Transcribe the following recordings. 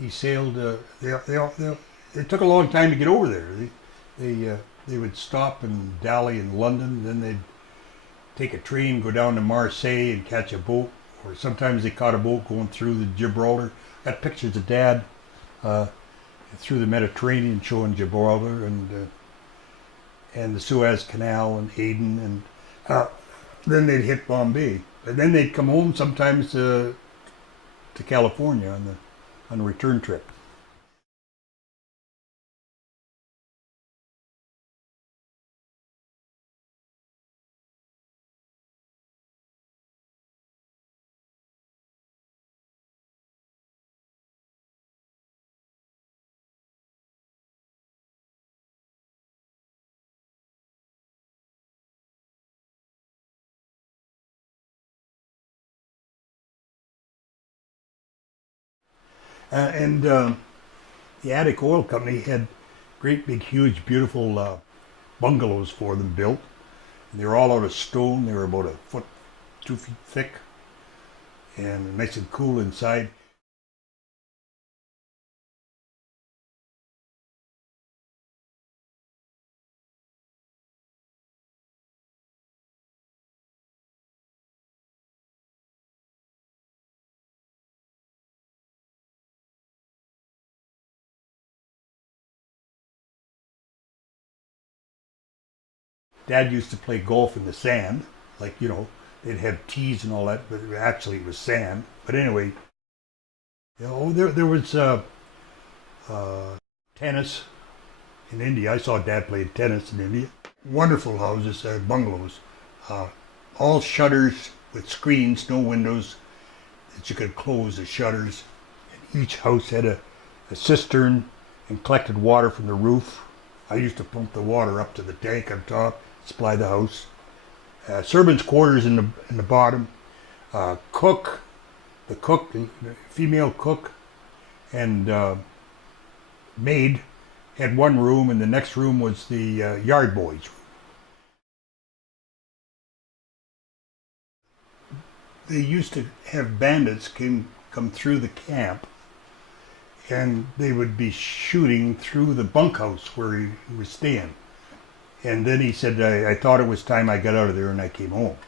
he sailed. It took a long time to get over there. They would stop and dally in London, then they'd take a train, go down to Marseille and catch a boat, or sometimes they caught a boat going through the Gibraltar. Got pictures of Dad through the Mediterranean showing Gibraltar and the Suez Canal and Aden, and then they'd hit Bombay. And then they'd come home sometimes to California on a return trip. And the Attic Oil Company had great big huge beautiful bungalows for them built. And they were all out of stone. They were about a foot, 2 feet thick, and nice and cool inside. Dad used to play golf in the sand, like, they'd have tees and all that, but actually it was sand. But anyway, there was tennis in India. I saw Dad play tennis in India. Wonderful houses, bungalows, all shutters with screens, no windows, that you could close the shutters. And each house had a cistern and collected water from the roof. I used to pump the water up to the tank on top, supply the house. Servants' quarters in the bottom. The female cook, and maid had one room, and the next room was the yard boys' room. They used to have bandits come through the camp, and they would be shooting through the bunkhouse where he was staying. And then he said, I thought it was time I got out of there and I came home.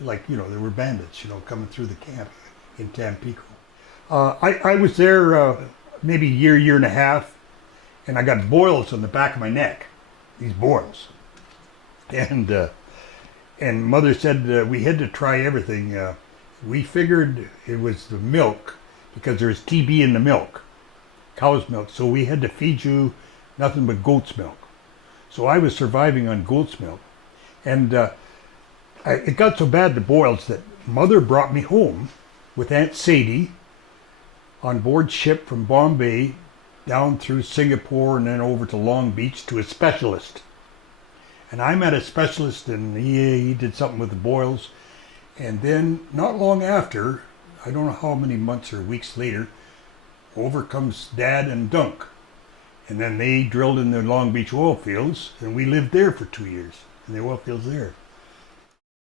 Like, there were bandits, coming through the camp in Tampico. I was there maybe a year and a half, and I got boils on the back of my neck, these boils. And Mother said we had to try everything. We figured it was the milk, because there's TB in the milk, cow's milk, so we had to feed you nothing but goat's milk. So I was surviving on goat's milk. And it got so bad, the boils, that Mother brought me home with Aunt Sadie on board ship from Bombay down through Singapore and then over to Long Beach to a specialist. And I met a specialist, and he did something with the boils. And then not long after, I don't know how many months or weeks later, over comes Dad and Dunk. And then they drilled in the Long Beach oil fields, and we lived there for 2 years, in the oil fields there.